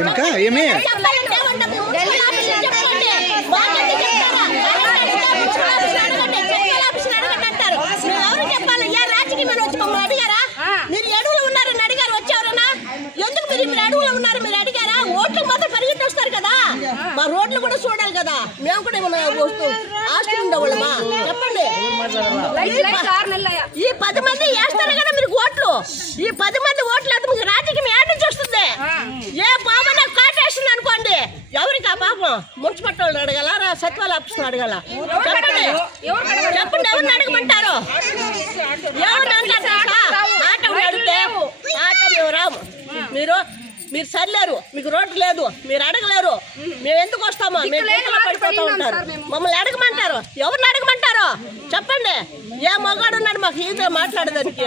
ఇంకా ఏమి మీరు అడుగులో ఉన్నారని అడిగారు, వచ్చేవారన్నా? ఎందుకు మీరు అడుగులో ఉన్నారు? మీరు అడిగారా? ఓట్లు మాత్రం పరిగెత్తి వస్తారు కదా, మా రోడ్లు కూడా చూడాలి కదా. మేము కూడా ఏమన్నా ఆస్తి ఉండేవాళ్ళమా? చెప్పండి. ఈ 10 మంది వేస్తారు కదా మీరు ఓట్లు. ఈ 10 మంది ఓట్లు అయితే మీకు రాజకీయం ఏడు నుంచి వస్తుంది. ఏ పాపన కాటేస్తుంది అనుకోండి, ఎవరికి ఆ పాపం? మున్సిపల్ వాళ్ళు అడగాల, సచివాలయ ఆఫీసులు అడగాల? చెప్పండి చెప్పండి, ఎవరిని అడగమంటారు? ఎవరిని అంటారు? ఆటో అడిగితే ఆటో మేము రాము. మీరు సరిలేరు, మీకు రోడ్డు లేదు, మీరు అడగలేరు. మేము ఎందుకు వస్తామో? మేము పడిపోతూ ఉంటారు. మమ్మల్ని అడగమంటారు. ఎవరిని అడగమంటారు చెప్పండి. ఏ మగాడు ఉన్నాడు మాకు ఈజీగా మాట్లాడేదానికి?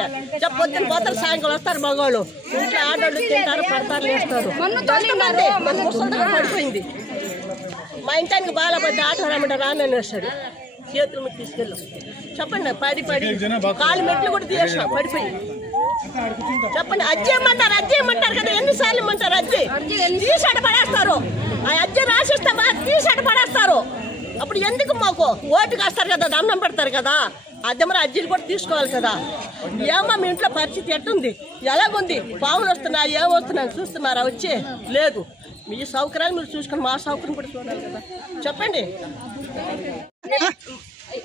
పొద్దున పోతారు, సాయంకాలం వస్తారు మగవాళ్ళు. ఇంట్లో ఆటోళ్ళు తింటారు, పడతారు, వేస్తారు. పడిపోయింది. మా ఇంటానికి బాలపడ్డ ఆటో రమ్మంటే రానని వస్తాడు, చేతులు మీద తీసుకెళ్ళాం. చెప్పండి. పడి కాలు మెట్లు కూడా తీసేసినా, పడిపోయింది. చెప్పండి. అజ్జి ఇమ్మంటారు కదా, ఎన్నిసార్లు ఇమ్మంటారు? అజ్జి తీసాట పడేస్తారు. ఆ అజ్జి రాసిస్తామా తీసాట పడేస్తారు. అప్పుడు ఎందుకు మాకు ఓటు కాస్తారు కదా, దండం పెడతారు కదా. అద్దె మరి అజ్జీలు కూడా తీసుకోవాలి కదా. ఏమో మీ ఇంట్లో పరిస్థితి ఎట్టుంది, ఎలాగుంది? పాములు వస్తున్నాయి, ఏమొస్తున్నాయి చూస్తున్నారా? వచ్చి లేదు. మీ సౌకర్యాలు మీరు చూసుకొని మా సౌకర్యం కూడా చూడాలి కదా. చెప్పండి.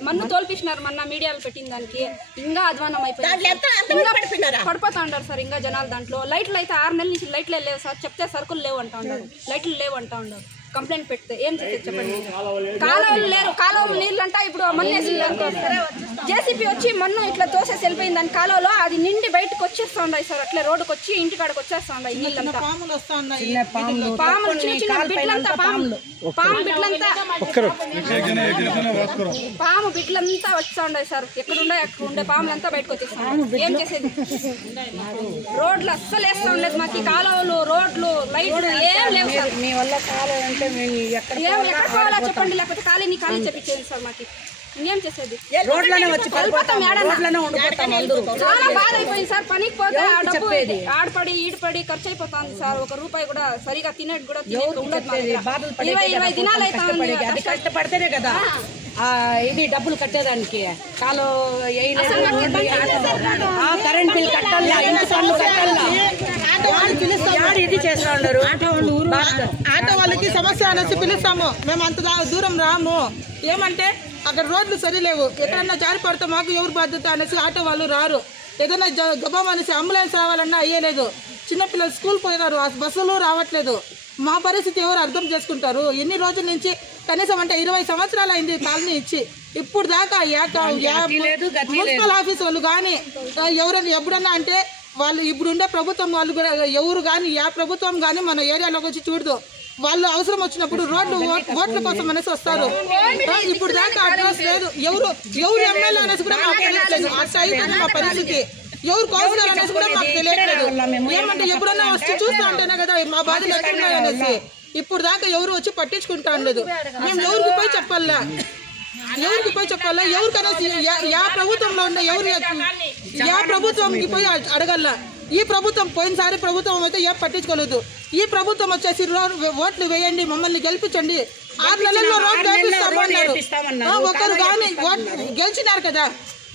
మన్ను తోల్పించినారు, మొన్న మీడియాలో పెట్టిన దానికి ఇంకా అధ్వానం అయిపోయింది. పడిపోతా ఉంటారు సార్ ఇంకా జనాలు. దాంట్లో లైట్లు అయితే 6 నెలల నుంచి లైట్లు లేవు సార్. చెప్తే సరుకులు లేవు అంటా ఉన్నారు, లైట్లు లేవు అంటా ఉన్నారు. కంప్లైంట్ పెడితే ఏం చేస్తారు చెప్పండి. కాలువలు లేరు, కాలువలు నీళ్ళు అంటా ఇప్పుడు మన్నేసి జేసీపీ వచ్చి మన్ను ఇట్లా తోసేసి వెళ్ళిపోయింది. దాని కాలువలో అది నిండి బయటకు వచ్చేస్తా ఉన్నాయి సార్. అట్లా రోడ్డుకు వచ్చి ఇంటికాడకు వచ్చేస్తా ఉన్నాయి నీళ్ళంతా. పాములు చిన్న చిన్న బిడ్లంతా, పాము బిడ్లంతా వస్తా ఉన్నాయి సార్. ఎక్కడ ఉండే పాములంతా బయటకు వచ్చేస్తాం. ఏం చేసేది? రోడ్లు అస్సలు వేస్తా ఉండలేదు మాకు. ఈ కాలువలు, రోడ్లు, లైట్లు ఏం లేవు సార్. మీ వల్ల ఎక్కడ కావాలా చెప్పండి, లేకపోతే ఖాళీ చెప్పించేది సార్. మాకు ఇంకేం చేసేది? చాలా బాధ అయిపోయింది సార్. పనికి పోతే ఆ డబ్బు ఆడపడి ఈడపడి ఖర్చు అయిపోతుంది సార్. 1 రూపాయి కూడా సరిగా తినేది కూడా ఉండదు. 20 దినాలు అయితే కష్టపడితేనే కదా ఇది డబ్బులు కట్టేదానికి. కాలు కరెంట్ బిల్ కట్టాలా, ఇంటి పన్ను కట్టాలా, ఇది చేస్తా ఉన్నారు. ఆటో వాళ్ళకి సమస్య అనేసి పిలుస్తాము. మేము అంత దూరం రాము. ఏమంటే అక్కడ రోడ్లు సరిలేవు, ఎక్కడన్నా జారి పడితే మాకు ఎవరు బాధ్యత అనేసి ఆటో వాళ్ళు రారు. ఏదైనా గబం అనేసి అంబులెన్స్ రావాలన్నా అయ్యేలేదు. చిన్నపిల్లలు స్కూల్ పోయినారు, ఆ బస్సులు రావట్లేదు. మా పరిస్థితి ఎవరు అర్థం చేసుకుంటారు? ఎన్ని రోజుల నుంచి కనీసం అంటే 20 సంవత్సరాలు అయింది కాలనీ ఇచ్చి. ఇప్పుడు దాకా మున్సిపల్ ఆఫీస్ వాళ్ళు కానీ ఎవరైనా ఎప్పుడన్నా అంటే వాళ్ళు ఇప్పుడుండే ప్రభుత్వం వాళ్ళు కూడా ఎవరు కానీ ప్రభుత్వం కానీ మన ఏరియాలోకి వచ్చి చూడదు. వాళ్ళు అవసరం వచ్చినప్పుడు రోడ్లు ఓట్ల కోసం అనేసి వస్తారు. ఇప్పుడు దాకా అడ్రస్ లేదు. ఎవరు ఎమ్మెల్యే అనేసి కూడా మాకు తెలియట్లేదు. మా పరిస్థితి ఎవరు కౌన్సిలర్ అనేసి కూడా మాకు తెలియట్లేదు. ఏమంటే ఎప్పుడన్నా వచ్చి చూస్తా ఉంటేనే కదా మా బాధలు ఎట్లున్నాయి అనేసి. ఇప్పుడు దాకా ఎవరు వచ్చి పట్టించుకుంటా ఉండలేదు. మేము ఎవరికి పోయి చెప్పాలా? ఎవరికైనా ప్రభుత్వంలో ఉండే ప్రభుత్వంకి పోయి అడగల్లా. ఈ ప్రభుత్వం పోయినసారి ప్రభుత్వం అయితే ఏం పట్టించుకోలేదు. ఈ ప్రభుత్వం వచ్చేసి ఓట్లు వేయండి, మమ్మల్ని గెలిపించండి, 6 నెలల్లో రోడ్డు వేపిస్తామన్నారు. ఒకరు కానీ గెలిచినారు కదా,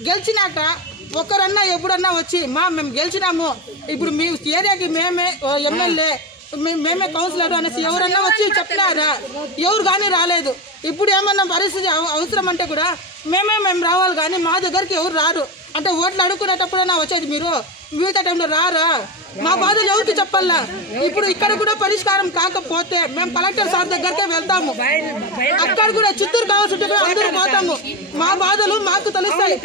గెలిచినాక ఒకరన్నా ఎప్పుడన్నా వచ్చి మేము గెలిచినాము, ఇప్పుడు మీ ఏరియాకి మేమే ఎమ్మెల్యే, మేమే కౌన్సిలర్ అనేసి ఎవరన్నా వచ్చి చెప్పినారా? ఎవరు కానీ రాలేదు. ఇప్పుడు ఏమన్నా పరిస్థితి అవసరం అంటే కూడా మేము రావాలి కానీ మా దగ్గరికి ఎవరు రారు. అంటే ఓట్లు అడుక్కునేటప్పుడన్నా వచ్చేది మీరు, మిగతా టైంలో రారా? మా బాధలు ఎవరికి చెప్పాలా? ఇప్పుడు ఇక్కడ కూడా పరిష్కారం కాకపోతే మేము కలెక్టర్ సార్ దగ్గరకే వెళ్తాము. అక్కడ కూడా చిత్తూరు కావాల్సి కూడా అందరూ పోతాము. మా బాధలు మాకు తెలుస్తాయి.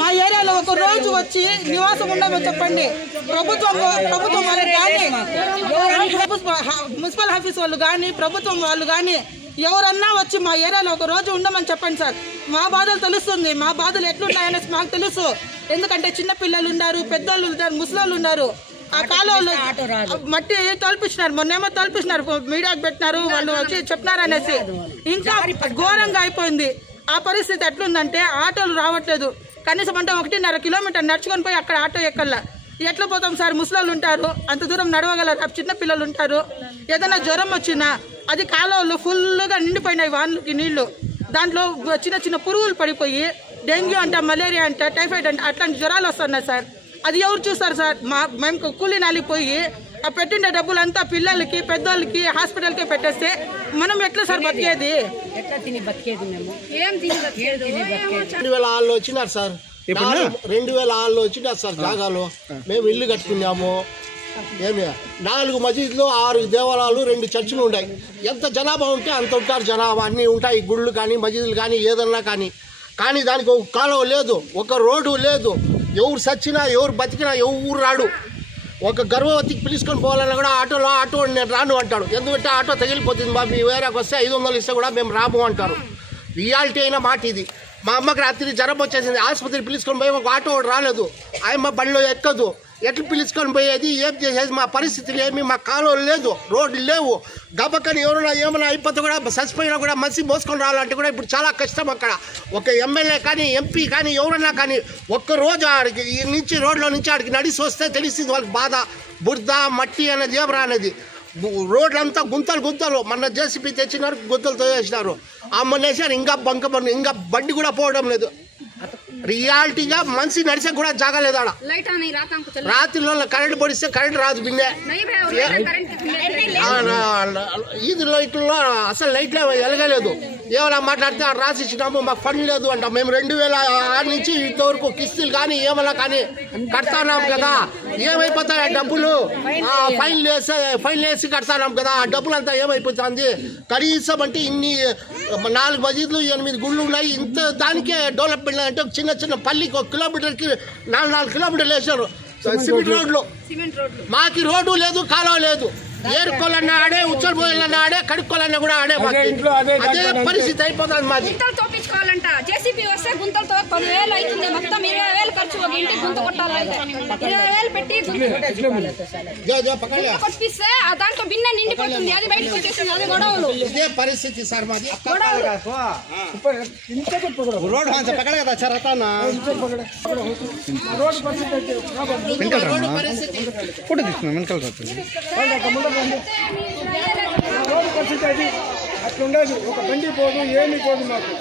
మా ఏరియాలో ఒక రోజు వచ్చి నివాసం ఉండమని చెప్పండి. ప్రభుత్వం వాళ్ళు కానీ మున్సిపల్ ఆఫీస్ వాళ్ళు కానీ ప్రభుత్వం వాళ్ళు కానీ ఎవరన్నా వచ్చి మా ఏరియాలో ఒక రోజు ఉండమని చెప్పండి సార్. మా బాధలు తెలుస్తుంది. మా బాధలు ఎట్లున్నాయనేసి మాకు తెలుసు. ఎందుకంటే చిన్న పిల్లలు ఉన్నారు, పెద్దోళ్ళు ఉన్నారు, ముసలోళ్ళు ఉన్నారు. ఆ కాలంలో మట్టి తోల్పించినారు, మొన్నేమో తోల్పించినారు, మీడియాకి పెట్టినారు, వాళ్ళు వచ్చి చెప్పినారు అనేసి. ఇంకా ఘోరంగా అయిపోయింది. ఆ పరిస్థితి ఎట్లుందంటే ఆటోలు రావట్లేదు. కనీసం అంటే 1.5 కిలోమీటర్ నడుచుకొని పోయి అక్కడ ఆటో ఎక్కల్లా. ఎట్లా పోతాం సార్? ముసలాళ్ళు ఉంటారు, అంత దూరం నడవగలరా? చిన్న పిల్లలు ఉంటారు. ఏదైనా జ్వరం వచ్చినా అది కాలువలో ఫుల్గా నిండిపోయినాయి వానలకి నీళ్లు. దాంట్లో చిన్న చిన్న పురుగులు పడిపోయి డెంగ్యూ అంట, మలేరియా అంట, టైఫాయిడ్ అంట అట్లాంటి జ్వరాలు వస్తున్నాయి సార్. అది ఎవరు చూస్తారు సార్? మేము కూలీ నాలిపోయి ఆ పెట్టిన డబ్బులంతా పిల్లలకి పెద్దోళ్ళకి హాస్పిటల్కే పెట్టేస్తే మనం ఎట్లా సార్ బతికేది? ఎట్లా తిని బతికేది మేము? ఏం తిని బతికేది? 2006లో వచ్చినారు సార్. 2006లో వచ్చినారు సార్ జాగాలో. మేము ఇల్లు కట్టుకున్నాము. ఏమి 4 మసీదులు, 6 దేవాలయాలు, 2 చర్చిలు ఉన్నాయి. ఎంత జనాభా ఉంటే అంత ఉంటారు జనాభా. అన్నీ ఉంటాయి, గుళ్ళు కానీ మసీదులు కానీ ఏదన్నా కానీ దానికి ఒక కాలువ లేదు, ఒక రోడ్డు లేదు. ఎవరు చచ్చినా ఎవరు బతికినా ఎవరు రాడు. ఒక గర్భవతికి పిలుచుకొని పోవాలన్నా కూడా ఆటో నేను రాను అంటాడు. ఎందుకంటే ఆటో తగిలిపోతుంది, మా మీ వేరేకి వస్తే 500 ఇస్తే కూడా మేము రాము అంటారు. రియాలిటీ అయిన మాట ఇది. మా అమ్మకి రాత్రి జ్వరం వచ్చేసింది, ఆసుపత్రికి పిలుచుకొని పోయి ఒక ఆటో రాలేదు. ఆయమ్మ బండిలో ఎక్కదు. ఎట్లా పిలుచుకొని పోయేది? ఏం చేసేది? మా పరిస్థితులు ఏమి? మా కాలువలు లేదు, రోడ్లు లేవు. గబక్కని ఎవరైనా ఏమైనా అయిపోతే కూడా చచ్చిపోయినా కూడా మనిషి మోసుకొని రావాలంటే కూడా ఇప్పుడు చాలా కష్టం. అక్కడ ఒక ఎమ్మెల్యే కానీ ఎంపీ కానీ ఎవరన్నా కానీ ఒక్కరోజు ఆడికి ఈ నుంచి రోడ్లో నుంచి ఆడికి నడిచి వస్తే తెలిసింది వాళ్ళకి బాధ. బురద మట్టి అనేది ఏమరా అనేది. రోడ్లంతా గుంతలు. మొన్న జేసీబీ తెచ్చినారు, గుంతలతో వేసినారు. అమ్మనేసారు. ఇంకా ఇంకా బండి కూడా పోవడం లేదు. రియాలిటీగా మనిషి నడిచే కూడా జాగలేదు. ఆడ రాత్రిలో కరెంట్ పొడిస్తే కరెంట్ రాదు. బిన్నే ఈది లైట్లో అసలు లైట్లే వెలగలేదు. ఏమైనా మాట్లాడితే రాసి ఇచ్చినాము, మాకు ఫండ్ లేదు అంట. మేము 2006 నుంచి ఇంతవరకు కిస్తీలు కానీ ఏమైనా కానీ కడతాన్నాం కదా. ఏమైపోతాయి ఆ డబ్బులు? ఫైన్ వేసి కడతాన్నాం కదా. ఆ డబ్బులంతా ఏమైపోతుంది? కనీసం అంటే ఇన్ని 4 మసీదులు, 8 గుళ్ళు ఉన్నాయి. ఇంత దానికే డెవలప్మెంట్ అంటే చిన్న పల్లికి 1 కిలోమీటర్కి 4 కిలోమీటర్లు వేసారు సిమెంట్ రోడ్లు. మాకి రోడ్డు లేదు, కాలువ లేదు. ఏరుకోవాలన్నా ఆడే, ఉచ్చలు పోయాలన్నా ఆడే, కడుక్కోవాలన్నా కూడా ఆడే. అదే పరిస్థితి అయిపోతుంది మాది. గుంతలు తోపించుకోవాలంట. జేసీబీ వస్తే గుంతలతో 10,000 అవుతుంది. మొత్తం 20,000 ఖర్చు. ఒక ఇంటికి గుంత కొట్టాలంటే 20,000 పెట్టి కొట్టిస్తే దాంట్లో బిన్న నిండిపోతుంది. అది బయటకు వచ్చేసింది. అది గొడవలు. ఇదే పరిస్థితి సార్ మాది. రోడ్డు పరిస్థితి అది అట్లుండదు. ఒక బండి పోదు, ఏమి పోదు. మాకు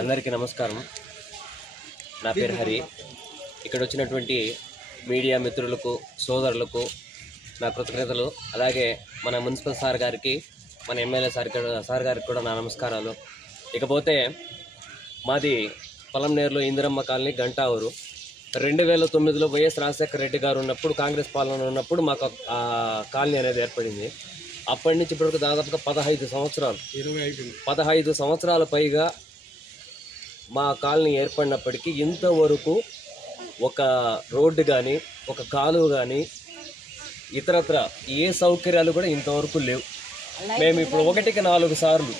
అందరికీ నమస్కారం. నా పేరు హరి. ఇక్కడ వచ్చినటువంటి మీడియా మిత్రులకు, సోదరులకు నా కృతజ్ఞతలు. అలాగే మన మున్సిపల్ సార్ గారికి, మన ఎమ్మెల్యే సార్ గారికి కూడా నా నమస్కారాలు. ఇకపోతే మాది పొలంనేరులో ఇందిరమ్మ కాలనీ, గంటావూరు. 2009లో వైఎస్ రాజశేఖర రెడ్డి గారు ఉన్నప్పుడు, కాంగ్రెస్ పాలన ఉన్నప్పుడు మాకు ఆ కాలనీ అనేది ఏర్పడింది. అప్పటి నుంచి ఇప్పటికి దాదాపుగా 15 సంవత్సరాల పైగా మా కాలనీ ఏర్పడినప్పటికీ ఇంతవరకు ఒక రోడ్డు కానీ, ఒక కాలువ కానీ, ఇతరత్ర ఏ సౌకర్యాలు కూడా ఇంతవరకు లేవు. మేము ఇప్పుడు 1కి 4 సార్లు,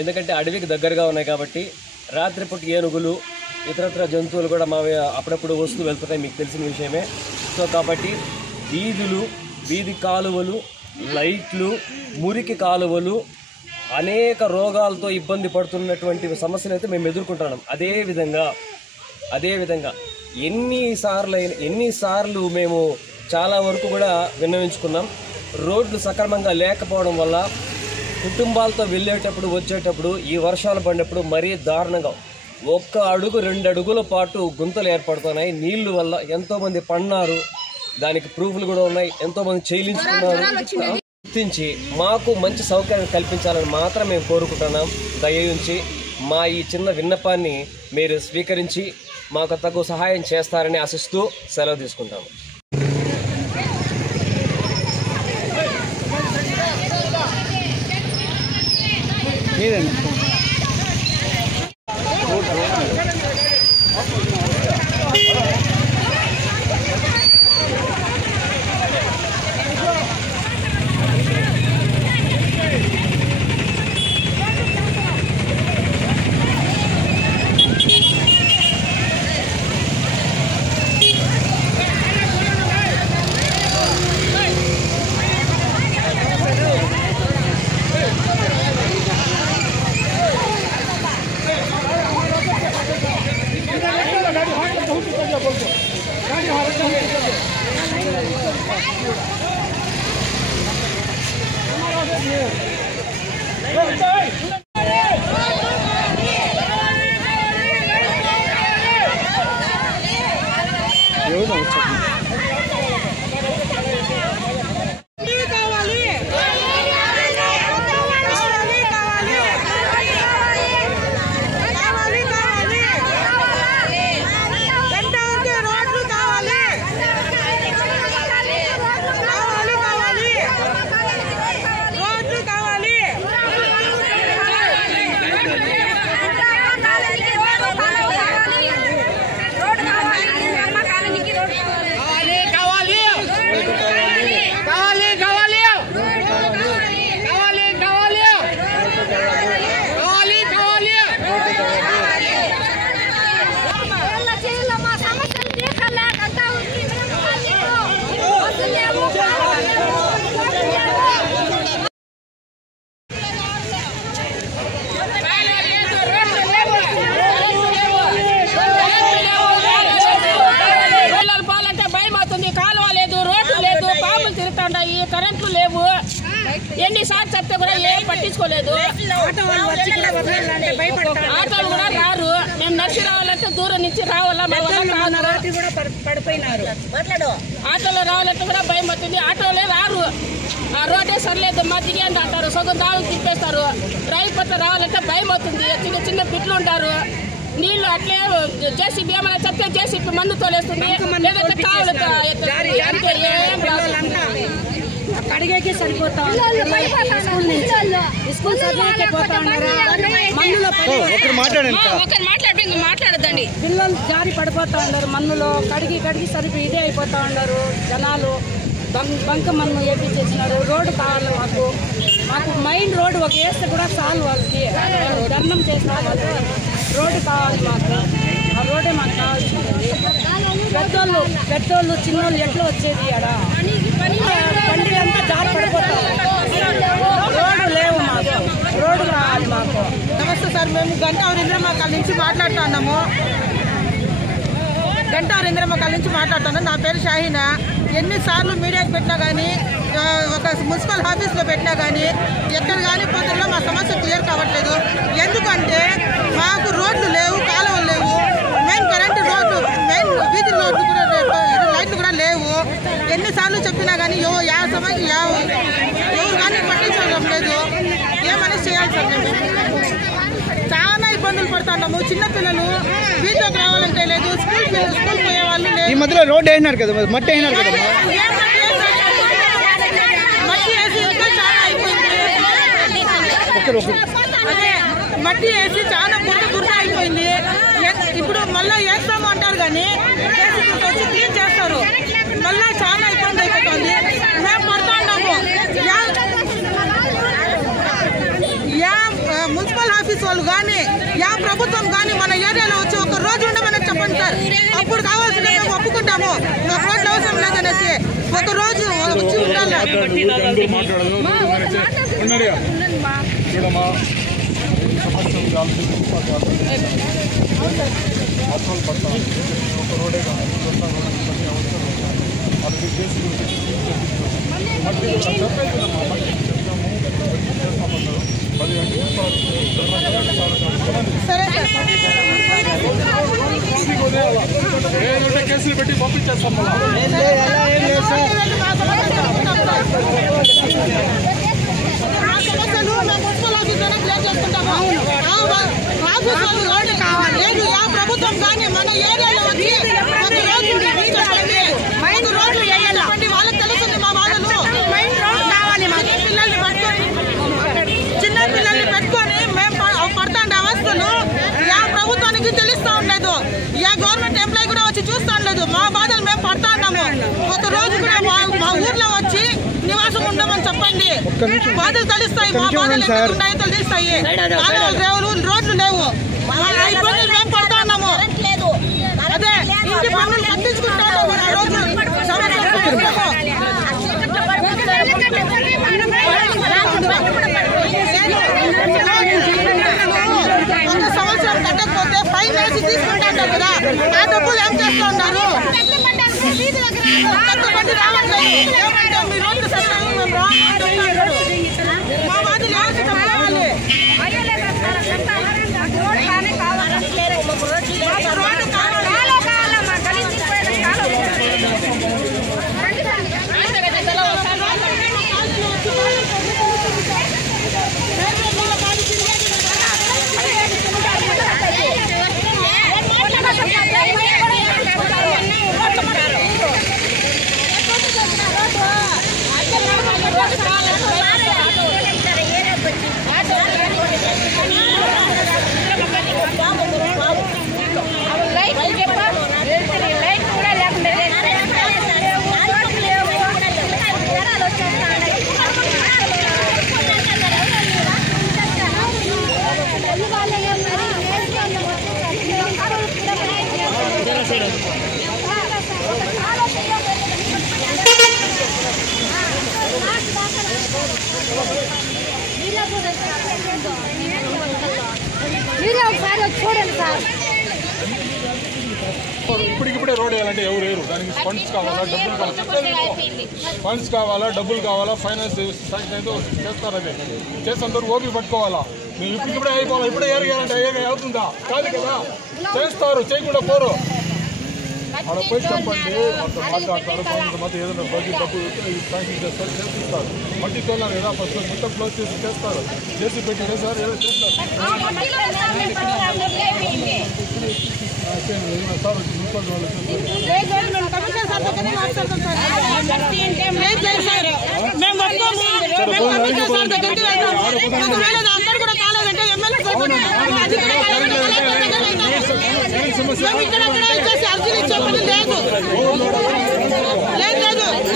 ఎందుకంటే అడవికి దగ్గరగా ఉన్నాయి కాబట్టి రాత్రిపూట ఏనుగులు, ఇతరత్ర జంతువులు కూడా మా అప్పుడప్పుడు వస్తూ వెళ్తుంటాయి, మీకు తెలిసిన విషయమే. సో కాబట్టి వీధులు, వీధి కాలువలు, లైట్లు, మురికి కాలువలు, అనేక రోగాలతో ఇబ్బంది పడుతున్నటువంటి సమస్యలు అయితే మేము ఎదుర్కొంటున్నాం. అదేవిధంగా ఎన్నిసార్లు మేము చాలా వరకు కూడా విన్నవించుకున్నాం. రోడ్లు సక్రమంగా లేకపోవడం వల్ల కుటుంబాలతో వెళ్ళేటప్పుడు, వచ్చేటప్పుడు, ఈ వర్షాలు పడినప్పుడు మరీ దారుణంగా 1 అడుగు 2 అడుగుల పాటు గుంతలు ఏర్పడుతున్నాయి. నీళ్లు వల్ల ఎంతోమంది పడినారు. దానికి ప్రూఫ్లు కూడా ఉన్నాయి. ఎంతోమంది చేయించుకున్నారు. గుర్తించి మాకు మంచి సౌకర్యం కల్పించాలని మాత్రం మేము కోరుకుంటున్నాం. దయవుంచి మా ఈ చిన్న విన్నపాన్ని మీరు స్వీకరించి మాకు తగు సహాయం చేస్తారని ఆశిస్తూ సెలవు తీసుకుంటాము. కరెంట్లు లేవు. ఎన్నిసార్లు చెప్తే కూడా ఏం పట్టించుకోలేదు. ఆటోలు కూడా రారు. మేము నడిచి రావాలంటే దూరం నుంచి రావాలా, ఆటోలో రావాలంటే కూడా భయం అవుతుంది. ఆటోలే రారు. ఆ రోడ్డే సరిలేదు, మా దిగేంటి అంటారు, సగం దావులు తిప్పేస్తారు. రైలు పట్ల రావాలంటే భయం అవుతుంది. చిన్న చిన్న బిడ్డలు ఉంటారు. నీళ్లు అట్లే జేసీబీ ఏమైనా చెప్తే జేసీబీ మందు తోలేస్తుంది. లేదంటే కావాలి కడిగేకి సరిపోతా స్కూల్ చదివేకే పోతా మాట్లాడదండి. పిల్లలు జారి పడిపోతా ఉన్నారు. మన్నులో కడిగి సరిపి ఇదే అయిపోతా ఉన్నారు జనాలు. బంక మన్ను వేపించేసినారు. రోడ్డు కావాలి మాకు మెయిన్ రోడ్డు ఒక వేస్తే కూడా చాలు. వాళ్ళకి ధర్నం చేసిన వాళ్ళు రోడ్డు కావాలి మాకు. ఆ రోడ్డే మాకు కావాల్సింది. పెద్దోళ్ళు చిన్నోళ్ళు ఎట్లా వచ్చేది ఆడ బండి అంతా జారి పడిపోతాం. రోడ్డు లేవు మాకు, రోడ్డు కావాలి మాకు. నమస్తే సార్, మేము గంటావరం ఇంద్రమ్మ కాలనీ నుంచి మాట్లాడుతున్నాము. నా పేరు షాహీనా. ఎన్నిసార్లు మీడియాకి పెట్టినా కానీ, ఒక మున్సిపల్ ఆఫీస్లో పెట్టినా కానీ, ఎక్కడ కానీ పోతున్నా మా సమస్య క్లియర్ కావట్లేదు. ఎందుకంటే మాకు రోడ్లు లేవు, కాలువలు లేవు, మెయిన్ కరెంటు రోడ్లు, మెయిన్ వీధి రోడ్లు కూడా లైట్లు కూడా లేవు. ఎన్నిసార్లు చెప్పినా కానీ ఎవరు కానీ పట్టించుకోవడం లేదు. ఏమని చేయాలి సార్? మేము చాలా ఇబ్బందులు పడుతున్నాము. చిన్నపిల్లలు వీధిలోకి రావాలంటే లేదు, స్కూల్ పోయే వాళ్ళు లేదు. ఈ మధ్యలో రోడ్డు అయినారు కదా, మట్టి అయినారు కదా. మట్టి వేసి చాలా బుర్ర అయిపోయింది. ఇప్పుడు మళ్ళీ వేస్తాము అంటారు కానీ వచ్చి క్లీన్ చేస్తారు. మళ్ళీ చాలా ఇబ్బంది అయిపోతుంది. మేము పడుతున్నాము. మున్సిపల్ ఆఫీస్ వాళ్ళు కానీ, ప్రభుత్వం కానీ మన ఏరియాలో వచ్చి ఒక రోజు ఉండమని చెప్పండి సార్. అప్పుడు కావాల్సిన మేము ఒప్పుకుంటాము. మాకు రోడ్లు అవసరం లేదనేసి ఒక రోజు వచ్చి ఉండాలి. సరే కేసులు పెట్టి పంపించేస్తాం. సమస్యలు మేము మున్సిపల్ ఆఫీస్లోనే క్లియర్ చేసుకుంటాము. లేదు, ప్రభుత్వం కానీ మన ఏరియాలో వచ్చి ఒక రోజు రోడ్లు వేయాలి. వాళ్ళకి తెలుస్తుంది మా బాధలు. చిన్న పిల్లల్ని పెట్టుకొని మేము పడుతుండే అవస్థలు ప్రభుత్వానికి తెలుస్తూ ఉండలేదు. గవర్నమెంట్ ఎంప్లాయీ కూడా వచ్చి చూస్తూ ఉండలేదు. మా బాధలు మేము పడుతూ ఉన్నాము. ఒక రోజు కూడా మా ఊర్లో వచ్చి నివాసం ఉండమని చెప్పండి. బాధలు తెలుస్తాయి, మా బాధలు ఎక్కడ ఉన్నాయో తెలుస్తాయి. రోడ్లు లేవు, ఇబ్బందులు మేము పడుతూ ఉన్నాము. అదే ఇంటి పనులు పట్టించుకుంటాము. ఒక సంవత్సరం కట్టకపోతే ఫైన్ వేసి తీసుకుంటారు కదా, ఆ డబ్బులు ఏం చేస్తూ ఉన్నారు? మంది రావట్లేదు. ఏమంటే మీ రోడ్లు సరిగ్గా మేము రావాలి. మా వాదులు ఎవరికి కావాలి? ఇప్పటికిప్పుడే రోడ్ వేయాలంటే ఎవరు వేరు దానికి ఫండ్స్ కావాలా డబ్బులు కావాలా ఫండ్స్ కావాలా డబ్బులు కావాలా ఫైనాన్స్ ఏదో చేస్తారు. అదే చేసేంతవరకు ఓపిక పట్టుకోవాలా. మీరు ఇప్పటికిప్పుడే అయిపోవాలి. ఇప్పుడే ఏరియాలంటే ఏమి అవుతుందా? కాదు కదా, చేస్తారు, చేయకుండా పోరు. అక్కడ పోయి చెప్పండి, వాళ్ళతో మాట్లాడతారు. మాత్రం ఏదైనా బడ్జెట్ డబ్బులు శాంక్షన్ చేస్తారు, చేస్తారు. మట్టి తోలారు కదా, ఫస్ట్ మొత్తం క్లోజ్ చేసి చేస్తారు. చేసి పెట్టి చేస్తారు, ఏదో చేస్తారు. సార్ మున్సిపల్ వాళ్ళు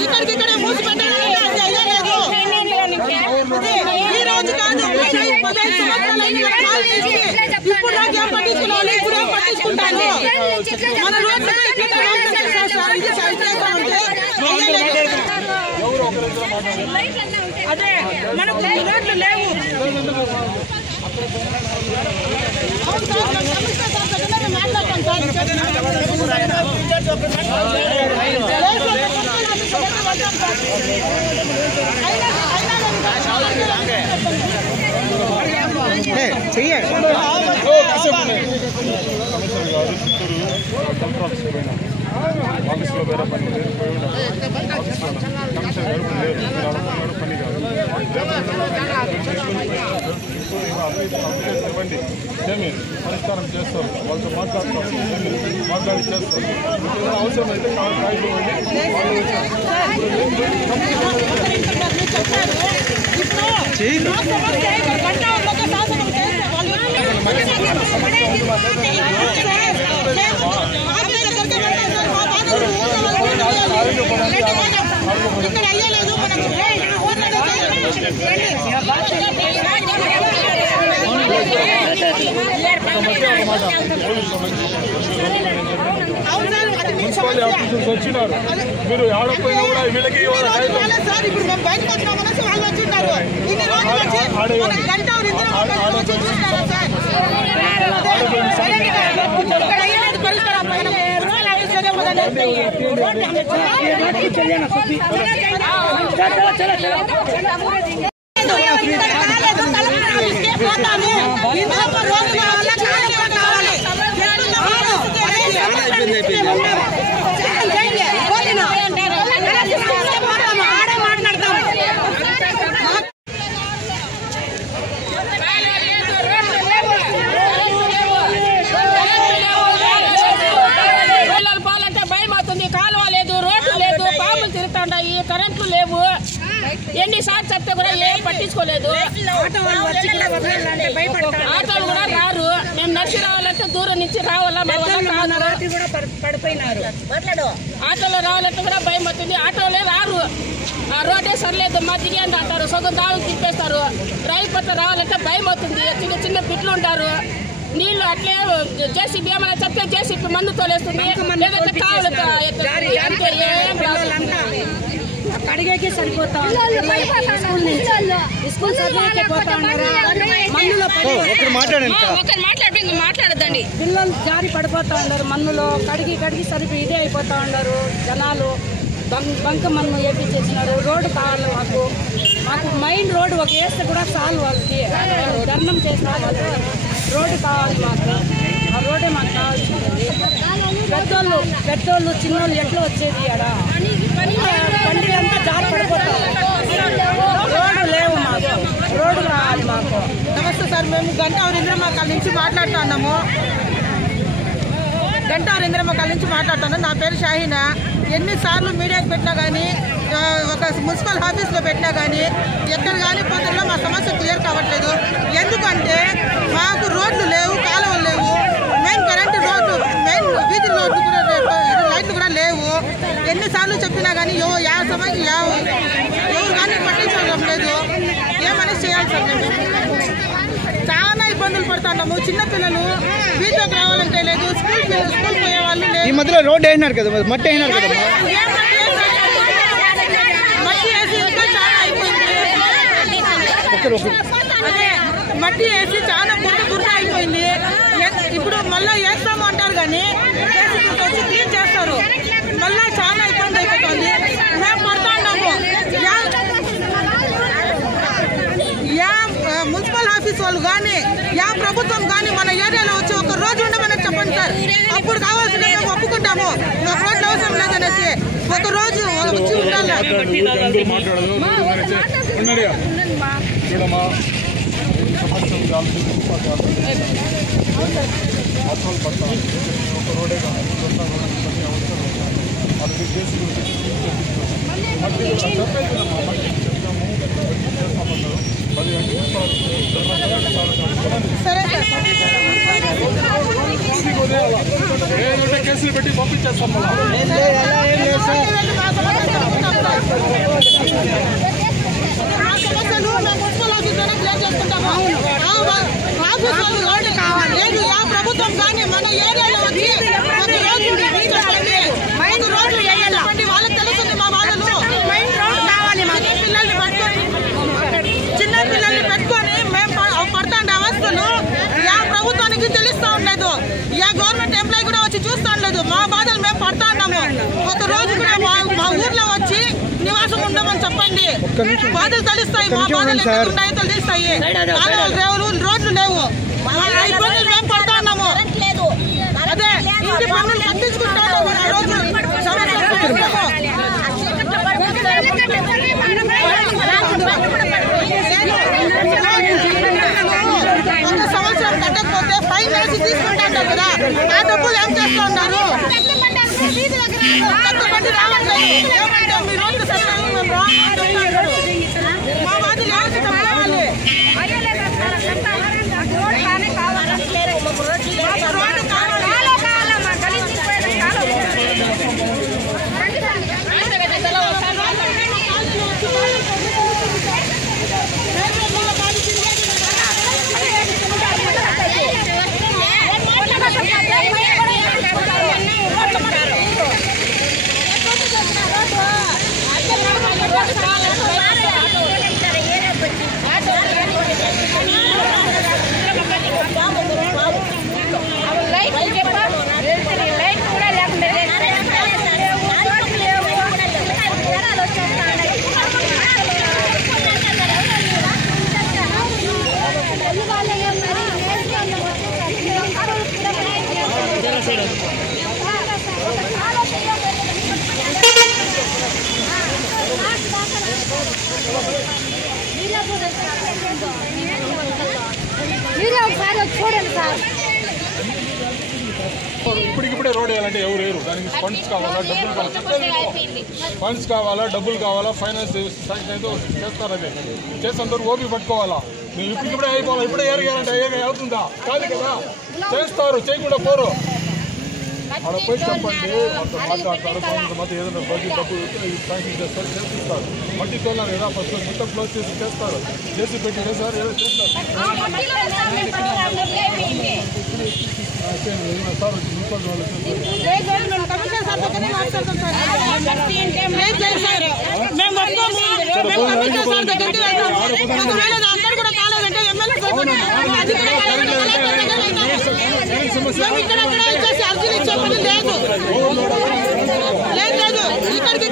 ఇక్కడికిక్కడే మూసి పెట్టాలి. ఈ రోజు కాదు, ఇప్పుడు నాకేం పట్టించుకోవాలి, ఇప్పుడు ఏం పట్టించుకుంటాను. మన రోడ్డు అదే మనకు రోడ్లు లేవు. ఆఫీస్లో వేరే పని కమిషన్ వేరు పని కాదు. ఇవ్వండి, ఏమి పరిష్కారం చేస్తారు. వాళ్ళతో మాట్లాడి చేస్తారు. అవసరం అయితే కాగితం మున్సిపాలిటీ ఆఫీసర్స్ వచ్చినారు. మీరు ఆడపోయినా కూడా వీళ్ళకి ఇప్పుడు మేము బయటకు వచ్చినాం అనేసి వాళ్ళు వచ్చిన్నారు. ఇన్ని రోజులు వచ్చి గంట కరెంట్లు లేవు. ఎన్నిసార్లు చెప్తే కూడా ఏం పట్టించుకోలేదు. ఆటోలు కూడా రారు. మేము నడిచి రావాలంటే దూరం నుంచి రావాలా, ఆటోలో రావాలంటే కూడా భయం అవుతుంది. ఆటోలే రారు. ఆ రోడ్డే సరిలేదు, మా దిగేంటి అంటారు. సగం దావులు తిప్పేస్తారు. రైలు రావాలంటే భయం అవుతుంది. చిన్న చిన్న బిడ్డలు ఉంటారు. నీళ్లు అట్లే జేసీబీ ఏమైనా చెప్తే జేసీబీ మందు తోలేస్తుంది. లేదంటే కావాలి కడిగేకి సరిపోతా స్కూల్ చదివేకే పోతా ఉన్నారు. మాట్లాడదండి. పిల్లలు జారి పడిపోతా ఉన్నారు. మన్నులో కడిగి సరిపి ఇదే అయిపోతా ఉన్నారు జనాలు. బంక మన్ను వేపించేసినారు. రోడ్డు కావాలి మాకు. మాకు మెయిన్ రోడ్డు ఒక వేస్తే కూడా చాలు వాళ్ళకి. ధర్మం చేసిన వాళ్ళు రోడ్డు కావాలి మాకు. ఆ రోడ్డే మాకు కావాల్సింది. పెద్దోళ్ళు చిన్నోళ్ళు ఎట్లా వచ్చేది ఆడ బండి అంతా జారి పడిపోతారు. రోడ్డు లేవు మాకు. రోడ్డు కావాలి మాకు. నమస్తే సార్, మేము గంటావరం ఇంద్రమ్మ కాలనీ నుంచి మాట్లాడుతున్నాము. నా పేరు షాహీనా. ఎన్నిసార్లు మీడియాకి పెట్టినా కానీ, ఒక మున్సిపల్ ఆఫీస్లో పెట్టినా కానీ, ఎక్కడ కానీ పోతున్నా మా సమస్య క్లియర్ కావట్లేదు. ఎందుకంటే మాకు రోడ్లు లేవు, కాలువలు లేవు, మెయిన్ కరెంటు రోడ్డు, మెయిన్ వీధి రోడ్లు కూడా లైట్లు కూడా లేవు. ఎన్నిసార్లు చెప్పినా కానీ ఎవరు కానీ పట్టించడం లేదు. ఏమని చేయాలి సార్? మేము చాలా ఇబ్బందులు పడుతున్నాము. చిన్నపిల్లలు వీధిలోకి రావాలంటే లేదు, స్కూల్ పోయే వాళ్ళు లేదు. ఈ మధ్యలో రోడ్డు వేసినారు కదా, మట్టి వేసినారు కదా. మట్టి వేసి ఇంకా చాలా అయిపోయింది. అదే మట్టి వేసి చాలా బురద అయిపోయింది. ఇప్పుడు మళ్ళీ వేస్తాము అంటారు కానీ వచ్చి క్లీన్ చేస్తారు. మళ్ళీ చాలా ఇబ్బంది అయిపోతుంది. మేము పడుతున్నాము. మున్సిపల్ ఆఫీస్ వాళ్ళు కానీ, ప్రభుత్వం కానీ మన ఏరియాలో వచ్చి ఒక రోజు ఉండమని చెప్పండి సార్. అప్పుడు కావాల్సిన మేము ఒప్పుకుంటాము. ఒక రోజు అవసరం లేదనేసి ఒక రోజు వచ్చి ఉండాలి. కేసులు పెట్టి పంపించేస్తాం. ప్రభుత్వం కానీ మన ఏరియాలో వచ్చి రోడ్లు వేయాలి. వాళ్ళకి తెలుస్తుంది మా బాధలు. పిల్లల్ని పట్టుకొని, చిన్న పిల్లల్ని పెట్టుకొని మేము పడుతుండే అవస్థలు ప్రభుత్వానికి తెలుస్తూ ఉండలేదు. గవర్నమెంట్ ఎంప్లాయీ కూడా వచ్చి చూస్తూ ఉండలేదు. మా బాధలు మేము పడుతూ ఉన్నాము. ఒక రోజు కూడా మా ఊర్లో వచ్చి నివాసం ఉండమని చెప్పండి. బాధలు తెలుస్తాయి. మా బాధలు ఎక్కడ ఉన్నాయో తెలుస్తాయి. రోడ్లు లేవు. ఇబ్బందులు మేము పడుతూ ఉన్నాము. అదే ఇంటి పనులు పట్టించుకుంటాము. ఒక సంవత్సరం కట్టకపోతే ఫైన్ వేసి తీసుకుంటారు కదా, ఆ డబ్బులు ఏం చేస్తూ ఉన్నారు? కట్టుబడి రావట్లేదు. ఏమంటే మీ రోడ్లు సరిగ్గా మా బాధలు ఎవరికి కావాలి? ఇప్పటికిప్పుడే రోడ్ వేయాలంటే ఎవరు వేరు. దానికి ఫండ్స్ కావాలా, డబ్బులు కావాలా, ఫైనాన్స్ అయితే చేస్తారు. అదే చేసేందరూ ఓపి పట్టుకోవాలా. మేము ఇప్పటికిప్పుడే అయిపోవాలి. ఇప్పుడే ఏరియాలంటే అవుతుందా? కాదు కదా. చేస్తారు, చేయకుండా పోరు. అక్కడ పోయి చెప్పండి, మాట్లాడతారు. కొంతమంది ఏదైనా బడ్జెట్ డబ్బులు శాంక్షన్ చేస్తారు, చేపిస్తారు. మట్టి తోలారు కదా, ఫస్ట్ మొత్తం క్లోజ్ చేసి చేస్తారు. చేసి పెట్టి సార్ ఏదో చేస్తారు. సార్ మున్సిపల్ వాళ్ళు లేదు. ఇక్కడికి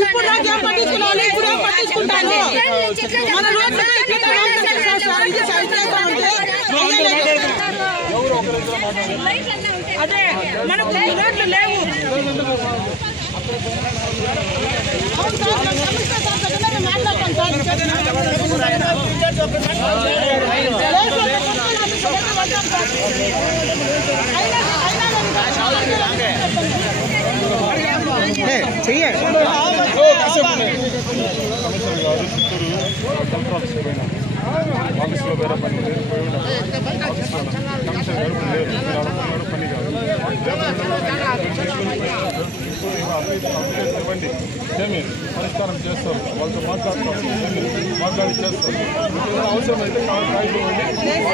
ఇప్పుడు నాకు ఏం పట్టించుకోవాలి, ఇప్పుడు ఏం పట్టించుకుంటాను. మన రోడ్లు అదే మనకు రోడ్లు లేవు. ఆఫీస్లో వేరే పని పని కాదు ఇవ్వండి, ఏమి పరిష్కారం చేస్తారు, వాళ్ళతో మాట్లాడి చేస్తారు. అవసరం అయితే కాగితం ఇవ్వండి.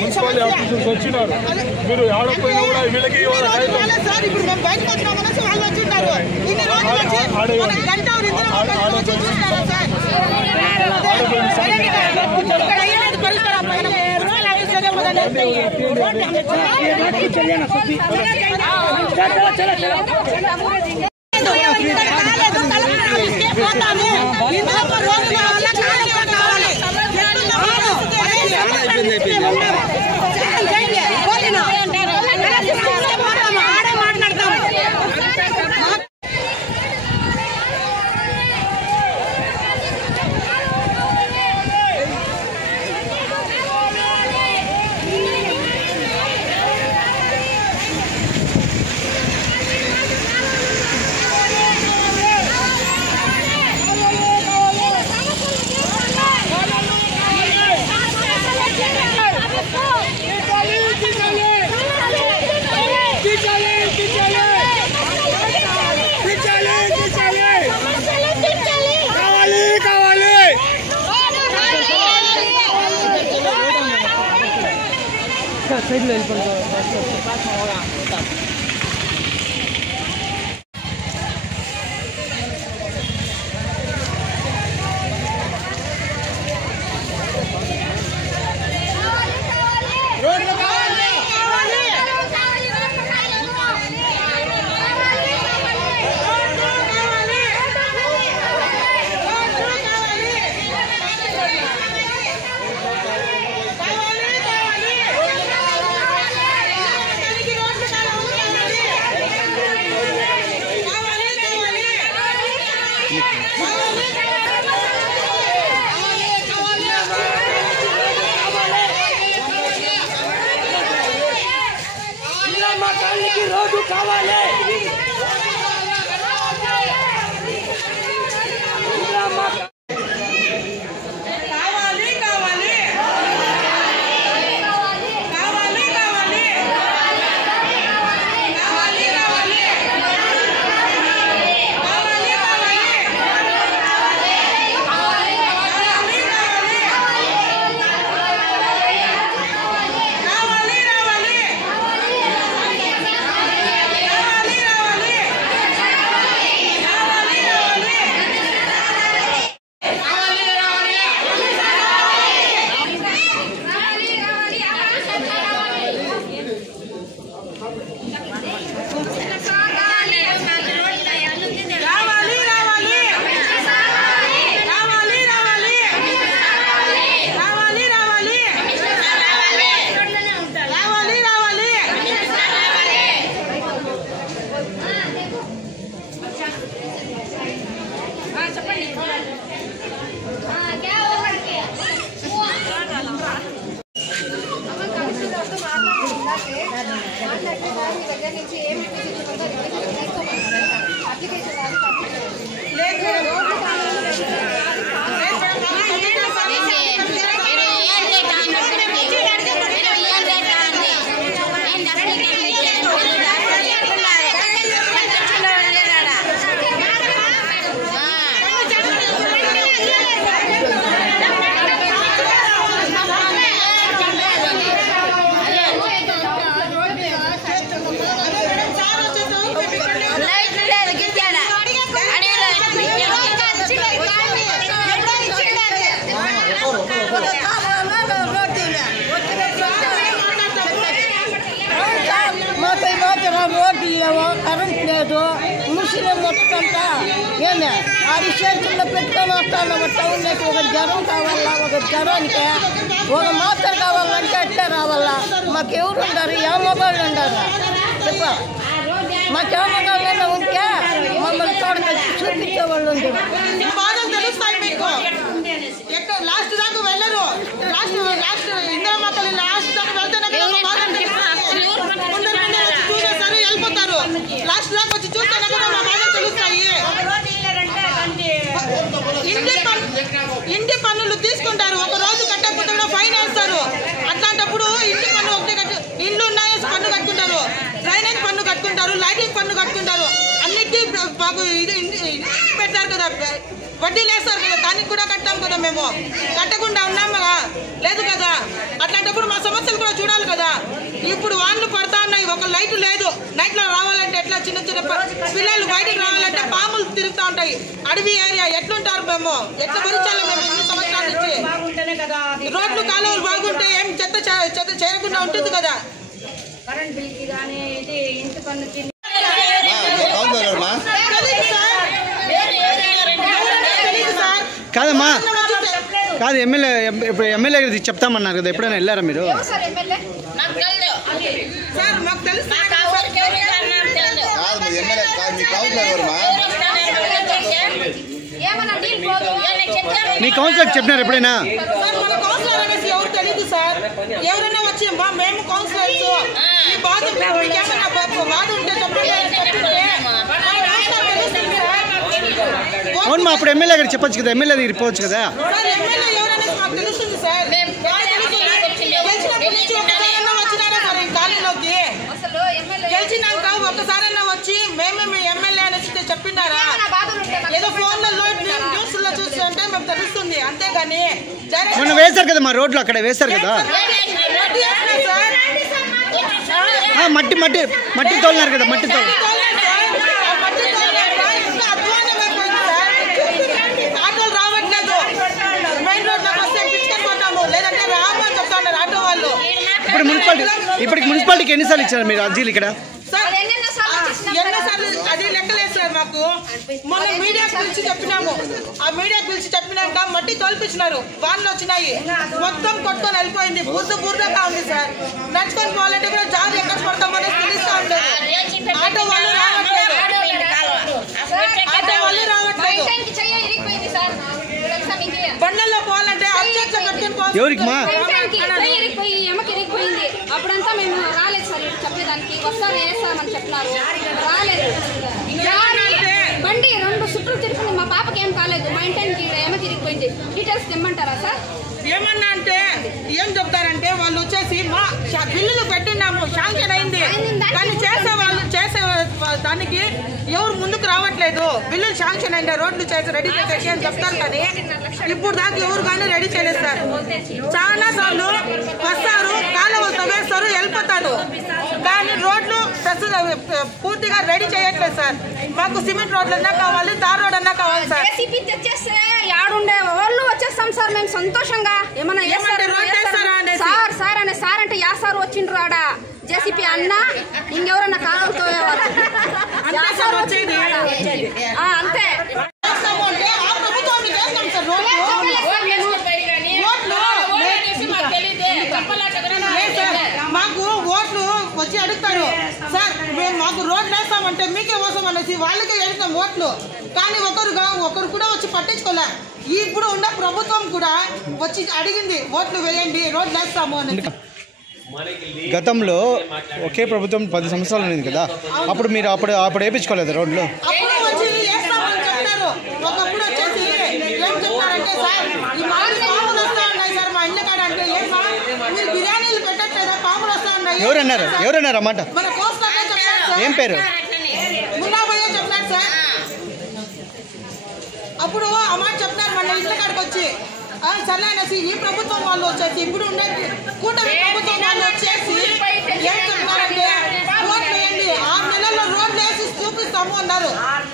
మున్సిపాలిటీ ఆఫీసర్స్ వచ్చినారు, మీరు ఆడపోయినా కూడా వీళ్ళకి ఇప్పుడు మేము బయటకు వచ్చినామని వాళ్ళు వచ్చింటారు. ఇన్ని రోజులు వచ్చి గంట సైడ్లో వెళ్ళిపోయింది. రోడ్డు కావాలి. అంతా ఏమే అరిచేతుల్లో పెట్టుకొని వస్తాను టౌన్లోకి. ఒక జ్వరం కావాలా, ఒక జ్వరానికి ఒక మాత్ర కావాలంటే అట్టే రావాలా. మాకెవరు ఉండరు, ఏ మొబైల్ ఉండరు చెప్ప. మాకే మొబైల్ ఉంటే మమ్మల్ని చూడకొచ్చి చూపించేవాళ్ళు ఉండరు. బాధలు తెలుస్తాయి మీకు. ఎక్కడ లాస్ట్ దాకా వెళ్ళరు. లాస్ట్ ఇందిరామాతలు లాస్ట్ దాకా వెళ్తేనే చూసేస్తారు, వెళ్ళిపోతారు. లాస్ట్ దాకా వచ్చి చూస్తేనే కదా మా బాధలు తెలుస్తాయి. ఇంటి పన్నులు తీసుకుంటారు, ఒక రోజు కట్టకపోతే కూడా ఫైన్ వేస్తారు. అట్లాంటప్పుడు ఇంటి పన్ను ఒకటే ఇండ్లు ఉన్నాయి పన్ను కట్టుకుంటారు, డ్రైనేజ్ పన్ను కట్టుకుంటారు, లైటింగ్ పన్ను కట్టుకుంటారు. అన్నిటి మాకు ఇది పెట్టారు కదా, వడ్డీలు వేస్తారు కదా, దానికి కూడా కట్టాం కదా. మేము కట్టకుండా ఉన్నాము లేదు కదా. అట్లాంటప్పుడు మా సమస్యలు కూడా చూడాలి కదా. ఇప్పుడు వాన్లు పడతా ఉన్నాయి, ఒక లైట్ లేదు. నైట్లో రావాలంటే ఎట్లా, చిన్న చిన్న పిల్లలు బయటకు రావాలంటే పాములు తిరుగుతూ ఉంటాయి. అడవి ఏరియా ఎట్లుంటారు మేము, ఎట్లా భరించాలి మేము ఇన్ని సంవత్సరాల నుంచి. రోడ్లు కాలువలు బాగుంటే ఏం చెత్త చేరకుండా ఉంటుంది కదా. కాదమ్మా, కాదు ఎమ్మెల్యే, ఇప్పుడు ఎమ్మెల్యే గారికి చెప్తామన్నారు కదా, ఎప్పుడైనా వెళ్ళారా మీరు? మీ కౌన్సిలర్ చెప్పినారు ఎప్పుడైనా? ఎవరు తెలీదు సార్. ఎవరైనా వచ్చి మేము కౌన్సిలర్స్ ఈ బాధ బాధ ఉంటే అవునమ్మా, అప్పుడు ఎమ్మెల్యే గారికి చెప్పొచ్చు కదా, ఎమ్మెల్యే దగ్గరికి పోవచ్చు కదా. ఎమ్మెల్యే ఎవరైనా మాకు తెలుస్తుంది సార్. గెలిచినప్పటి నుంచి ఒకసారైనా వచ్చినారా సార్ ఈ కాలనీలోకి? గెలిచినాక ఒకసారైనా వచ్చి మేమే మీ ఎమ్మెల్యే అనేసి చెప్పినారా? ఏదో ఫోన్లలో న్యూస్లో చూసి అంటే మేము తెలుస్తుంది, అంతేగాని మొన్న వేశారు కదా మా రోడ్లు, అక్కడ వేశారు కదా. మట్టి మట్టి మట్టి తోలినారు కదా, మట్టి తోలి ఆటోలు రావట్లేదు. మెయిన్ రోడ్లోకి వస్తే పిచ్చుకొని పోతాము, లేదంటే రామని చెప్తాను ఆటో వాళ్ళు. ఇప్పటికి మున్సిపాలిటీకి ఎన్నిసార్లు ఇచ్చారు మీరు అర్జీలు ఇక్కడ? ఎన్నోసార్లు అది లెక్కలేదు సార్ మాకు. మొన్న మీడియా గురించి చెప్పినాము, ఆ మీడియా గురించి చెప్పినాక మట్టి తోల్పించినారు, వాన్లు వచ్చినాయి, మొత్తం కొట్టుకొని వెళ్ళిపోయింది. బురదగా ఉంది సార్. నడుచుకొని పోవాలంటే కూడా జారి ఎక్కడ పడతామని తెలుస్తా ఉండదు. ఆటో వాళ్ళు రావట్లేదు, బండ్లలో పోవాలంటే అబ్జెక్షన్ కట్టుకొని ఇరిగిపోయింది. అప్పుడంతా మేము రాలేదు సార్ చెప్పేదానికి. వస్తారు వేస్తామని చెప్పినారు, రాలేదు. బండి 2 చుట్టూ తిరుగుతుంది, మా పాపకి ఏం కాలేదు. మా ఇంటికి ఏమో తిరిగిపోయింది. డీటెయిల్స్ తెమ్మంటారా సార్? ఏమన్నా అంటే ఏం చెప్తారంటే వాళ్ళు వచ్చేసి మా బిల్లులు పెట్టినాము, శాంక్షన్ అయింది, కానీ చేసే దానికి ఎవరు ముందుకు రావట్లేదు. బిల్లులు శాంక్షన్ అయింది, రోడ్లు చేసి రెడీ చేసేసి అని చెప్తారు, కానీ ఇప్పుడు దాకా ఎవరు కానీ రెడీ చేయలేదు సార్. చాలా సార్లు వస్తారు, కాలువలు తవ్వేస్తారు, వెళ్ళిపోతారు, కానీ రోడ్లు పూర్తిగా రెడీ చేయట్లేదు సార్. మాకు సిమెంట్ రోడ్లు అన్నా కావాలి, తార్ రోడ్ అన్నా కావాలి సార్. తెచ్చేస్తే ఆడుండే వాళ్ళు వచ్చేస్తాం సార్ మేము సంతోషంగా. ఏమన్నా సార్ అనే సార్ అంటే యా సార్ వచ్చిండ్రు ఆడ జేసీపీ అన్న, ఇంకెవరన్నా కాలం తోయేవారు అంతే. మాకు ఓట్లు వచ్చి అడుగుతారు సార్, మేము మాకు రోడ్లు వేస్తామంటే మీకే కోసం అనేసి వాళ్ళకే వేస్తాం ఓట్లు, కానీ ఒకరు కూడా వచ్చి పట్టించుకోలే. ఇప్పుడు ఉన్న ప్రభుత్వం కూడా వచ్చి అడిగింది ఓట్లు వేయండి, రోడ్లు వేస్తాము అని. గతంలో ఒకే ప్రభుత్వం 10 సంవత్సరాలు ఉంది కదా, అప్పుడు మీరు అప్పుడు వేయించుకోలేదు రోడ్లు? అప్పుడు వచ్చి వేస్తామని చెప్తారు. ఒకప్పుడు వచ్చేసి ఏం చెప్తారంటే సార్ ఈ పాములు వస్తా ఉన్నాయి సార్ మా ఇంటి కాడ అంటే, ఏం సార్ మీరు బిర్యానీలు పెట్టట్లేదా, పాములు వస్తా ఉన్నాయి. ఎవరన్నారు అన్నమాట? మన కోస్తా చెప్పారు సార్. ఏం పేరు? మున్నాభయ్య చెప్పినారు సార్. అప్పుడు ఆ మాట చెప్తారు మన ఇంటి కాడికి వచ్చి. సరే అనేసి ఈ ప్రభుత్వం వాళ్ళు వచ్చేసి ఇప్పుడు ఉండే కూటమి ప్రభుత్వం వాళ్ళు వచ్చేసి ఏం చెప్తున్నారంటే రోడ్లు వేయండి, 6 నెలల్లో రోడ్లు వేసి చూపిస్తాము అన్నారు.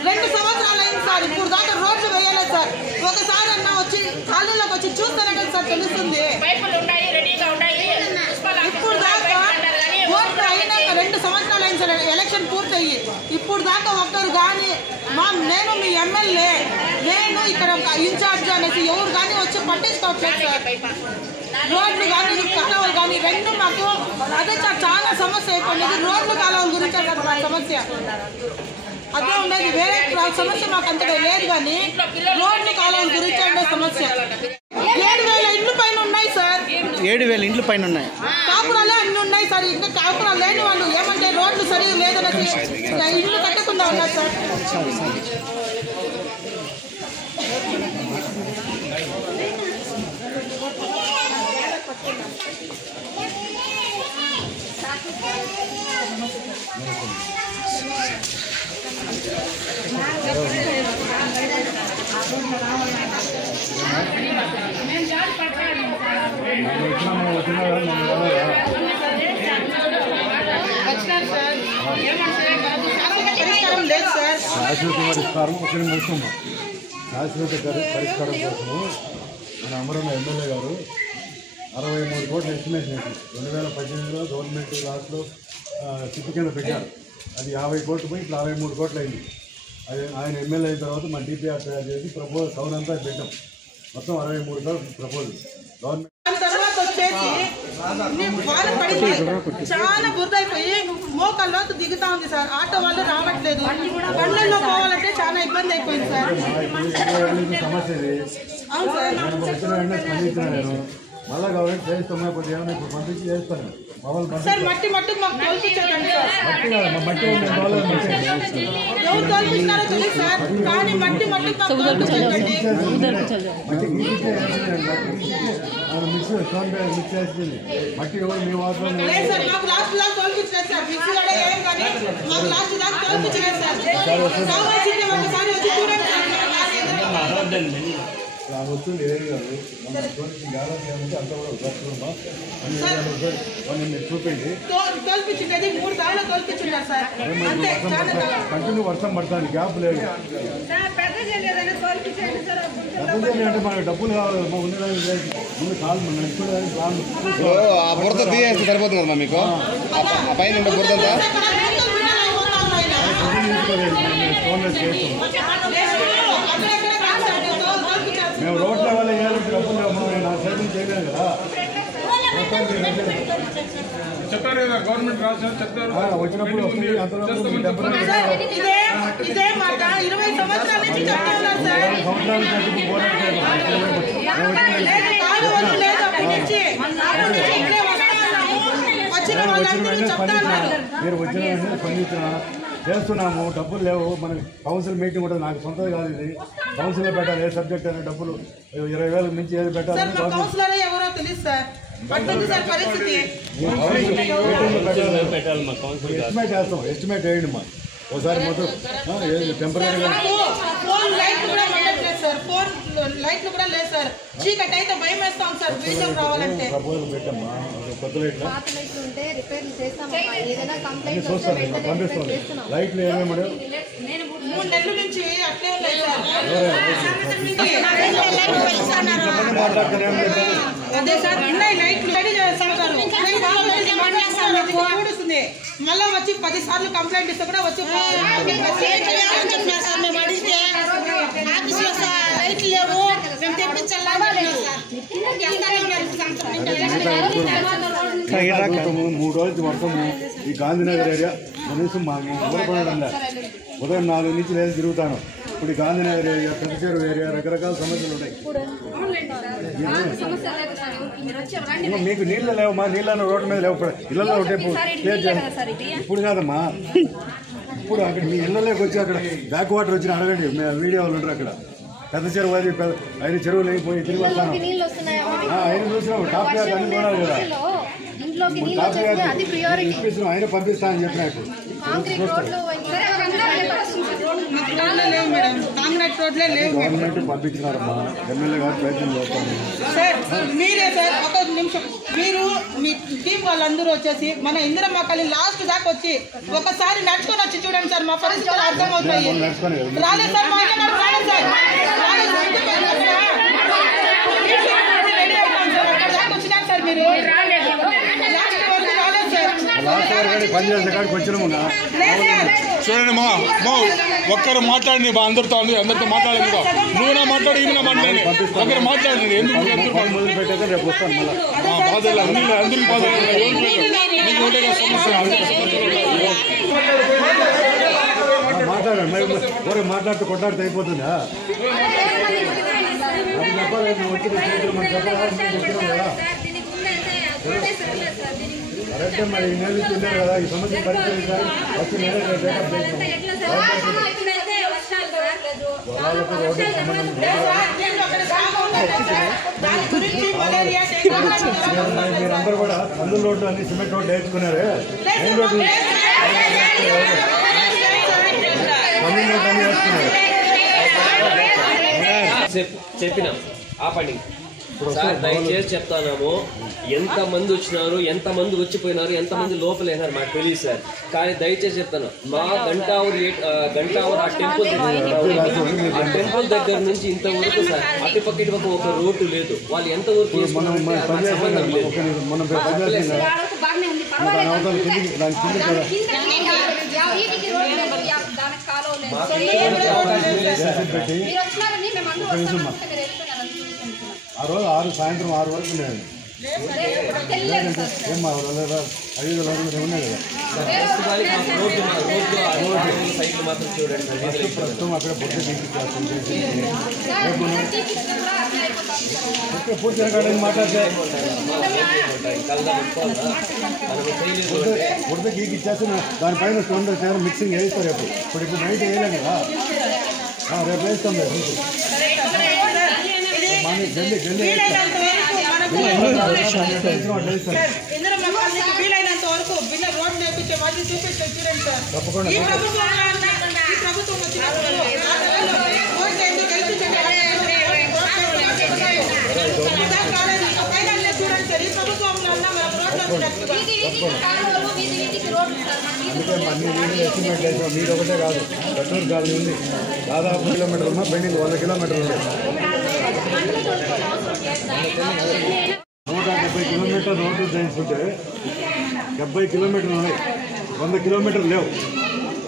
2 సంవత్సరాలు అయింది సార్, ఇప్పుడు దాకా రోడ్లు వేయలేదు సార్. ఒకసారి అన్న వచ్చి కాలనీలోకి వచ్చి చూస్తారే కదా సార్ తెలుస్తుంది. ఇప్పుడు దాకా రోడ్లు అయినాక 2 సంవత్సరాలు అయింది సార్ ఎలక్షన్ పూర్తయ్యి. ఇప్పుడు దాకా ఒక్కరు కానీ నేను మీ ఎమ్మెల్యే, నేను ఇక్కడ ఇన్ఛార్జ్ అనేసి ఎవరు కానీ వచ్చి పట్టించుకోవట్లేదు సార్. రోడ్లు కానీ కాలువలు కానీ రెండు మాకు అదే చాలా సమస్య అయిపోయింది. రోడ్లు కాలువల గురించి మా సమస్య అదే ఉండేది, వేరే సమస్య మాకు అంతగా లేదు. కానీ రోడ్లు కాలువల గురించి ఉండే సమస్య. 7,000 ఇండ్ల పైన ఉన్నాయి సార్. 7,000 ఇండ్ల పైన ఉన్నాయి. కాపురాలే అన్ని ఉన్నాయి సార్. ఇంకా కాపురాలు లేని వాళ్ళు ఏమంటే రోడ్లు సరిగ్గా లేదనేసి ఇల్లు కట్టకుండా ఉన్నారు సార్. శాశ్వత పరిష్కారం కోసము మన అమరన్న ఎమ్మెల్యే గారు 63 కోట్ల ఎస్టిమేషన్ వేసింది. 2018లో గవర్నమెంట్ లాస్ట్లో చిట్టు కింద పెట్టారు. అది 50 కోట్లు పోయి ఇప్పుడు 63 కోట్లు అయింది. అది ఆయన ఎమ్మెల్యే అయిన తర్వాత మన డిపిఆర్ తయారు చేసి ప్రపోజల్ టౌన్ అంతా పెట్టాం. మొత్తం 63 కోట్లు ప్రపోజల్ గవర్నమెంట్. తర్వాత వచ్చేసి చాలా బురదైపోయి మోకాళ్ళలోకి దిగుతా ఉంది సార్. ఆటో వాళ్ళు రావట్లేదు. బండ్లలో పోవాలంటే చాలా ఇబ్బంది అయిపోయింది సార్. సమస్య ఇది. అవును సార్. స్పందించిన మళ్ళా గవర్నమెంట్ చేస్తామా ఇప్పుడు ఏమైనా ఇప్పుడు పంపించి చేస్తాను సార్. మట్టి మాకు తోల్పించండి సార్. మట్టి ఎవరు తోల్పిస్తున్నారో తెలియదు సార్. కానీ మట్టి మాకు తోల్పించండి. మిక్స్ చేసింది మట్టి ఎవరు మీ వాటర్ లేదు సార్. మాకు లాస్ట్ దాకా తోల్పించలేదు సార్. మిక్సీ కూడా ఏం కానీ మాకు లాస్ట్ దాకా తోల్పించలేదు సార్. కావాల్సింది ఒకసారి వచ్చి చూడండి సార్. వస్తుంది ఏరియా అంత చూపించి తోల్పించింది 3 దాళ్ళు తోల్పించున్నారు సార్. కంటిన్యూ వర్షం పడుతుంది, గ్యాప్ లేదు. అంటే మనకు డబ్బులు కావాలి. ముందు కాలు బురద తీయేస్తే సరిపోతుంది కదా మీకు. పైన బురదంతా మేము రోడ్ల వల్ల వేయాలంటే డబ్బులు నా సైతం చేయలేదు కదా. చెప్పారు కదా గవర్నమెంట్ రాష్ట్రాలు చెప్తారు వచ్చినప్పుడు వస్తుంది. ఇదే మాట 20 సంవత్సరాల నుంచి చెప్తున్నారు సార్. మీరు వచ్చిన వెంటనే స్పందించిన చేస్తున్నాము. డబ్బులు లేవు. మనకి కౌన్సిల్ మీటింగ్ ఉంటుంది. నాకు సొంతది కాదు ఇది. కౌన్సిల్లో పెట్టాలి. ఏ సబ్జెక్ట్ అనే డబ్బులు 20,000 మించి ఏది పెట్టాలి. ఎవరో తెలుసు సార్. ఎస్టిమేట్ చేస్తాం. ఎస్టిమేట్ వేయండి మా ఒకసారి మొత్తం టెంపరీగా. లైట్లు కూడా లేదు సార్. చీకటి అయితే భయం వేస్తాం సార్. బీజం రావాలంటే ప్రపోజల్ పెట్టమ్మా. కొత్త లైట్లు పంపిస్తాం. లైట్లు ఏమేమి 3 నెలల నుంచి అట్లే ఉన్నాయి సార్. అదే సార్ ఉన్నాయి లైట్లు ఊడుస్తుంది. మళ్ళీ వచ్చి 10 సార్లు కంప్లైంట్ ఇస్తే కూడా వచ్చి లైట్లు లేవు మేము తెప్పించాలి. 3 రోజులు వర్షము ఈ గాంధీనగర్ ఏరియా కనీసం మాకు ఊరపడడం. ఉదయం 4 నుంచి లేదు తిరుగుతాను. ఇప్పుడు ఈ గాంధీనగర్ ఏరియా, పెద్దచేరు ఏరియా రకరకాల సమస్యలు ఉన్నాయి. మీకు నీళ్ళు లేవు. మా నీళ్ళను రోడ్డు మీద లేవు. ఇళ్లలో ఒకటే ఇప్పుడు కాదమ్మా. ఇప్పుడు అక్కడ మీ ఇళ్లలోకి వచ్చి అక్కడ బ్యాక్ వాటర్ వచ్చి అడగండి. వీడియో వాళ్ళు ఉంటారు అక్కడ. పెద్ద చెరువు అది 5 చెరువులు అయిపోయి తిరిగి వస్తాను. ఆయన చూసినాము. టాప్ క్లాస్ అన్ని కొనాలి కదా. ఇప్పిస్తున్నాం. ఆయన పంపిస్తానని చెప్పిన ఇప్పుడు గవర్నమెంట్ పంపించినారమ్మా. ఎమ్మెల్యే గారు ప్రయత్నం చేస్తాను సార్. మీరే సార్ ఒక నిమిషం. మీరు మీ టీం వాళ్ళందరూ వచ్చేసి మన ఇందిరమ్మ కాలనీ లాస్ట్ దాకా వచ్చి ఒకసారి నడుచుకొని వచ్చి చూడండి సార్. మా పరిస్థితులు అర్థమవుతాయి. రాలేదు సార్. మా ఇంట్లో రాలేదు సార్. వచ్చినారు సార్. మీరు లాస్ట్ వరకు రాలేదు సార్. లాస్ట్ వరకు పని చేసే కాడికి వచ్చినాము. చూడండి మా ఒక్కరు మాట్లాడండి బా, అందరితో మాట్లాడండి. నువ్వు నా మాట్లాడి ఈమె మాట్లాడండి, ఒకరు మాట్లాడండి. ఎందుకు మొదలు పెట్టాక రేపు వస్తాను మళ్ళీ. బాధలు అందరికీ బాధలు మీకు ఉంటే సమస్య మాట్లాడండి. మరి మాట్లాడుతూ కొట్లాడితే అయిపోతుందా? అది చెప్పాలి. వచ్చిన మనం చెప్పాలి కదా. కరెక్టే మరి. ఈ నెల ఇస్తున్నారు కదా, ఈ సమస్య పరిష్కరించాలి. వచ్చి నేనే బ్యాకప్ మీరందరూ కూడా కందుల రోడ్డు అన్ని సిమెంట్ రోడ్డు వేసుకున్నారు. మెయిన్ రోడ్డు చెప్పినా ఆపండి సార్, దయచేసి చెప్తాము. ఎంతమంది వచ్చినారు, ఎంతమంది వచ్చిపోయినారు, ఎంతమంది లోపలేనారు మాకు తెలియదు సార్. కానీ దయచేసి చెప్తాను, మా గంటావూరు ఆ టెంపుల్ దగ్గర నుంచి ఇంతవరకు సార్ అటుపక్కటి ఒక రోడ్డు లేదు. వాళ్ళు ఎంతవరకు సంబంధం లేదు. ఆ రోజు సాయంత్రం 6 వరకు ఉన్నాయి. ఏమ్మా 5 రోజులు ఉన్నాయి కదా. ప్రస్తుతం అక్కడ పొద్దు పూర్తి మాట్లాడితే పొద్దు గీకి ఇచ్చేస్తే దానిపైన తొందర చేయాలి. మిక్సింగ్ వేస్తారు రేపు. ఇప్పుడు నైట్ వేయలేం కదా, రేపు వేస్తాం. వీలైనంత వరకు బిల్ల రోడ్ నేర్పించే వాళ్ళు చూపిస్తారు. చూడండి సార్, ఈ ప్రభుత్వం అందుకే అన్ని వీళ్ళు ఎస్టిమేట్ చేసాం. మీరు ఒకటే కాదు, కట్టూరు కాలనీ ఉంది, దాదాపు కిలోమీటర్ ఉన్నా పెండింగ్ 100 కిలోమీటర్లు ఉంది. 170 కిలోమీటర్ రోడ్డు చేయించుకుంటే 70 కిలోమీటర్లు ఉన్నాయి, 100 కిలోమీటర్లు లేవు.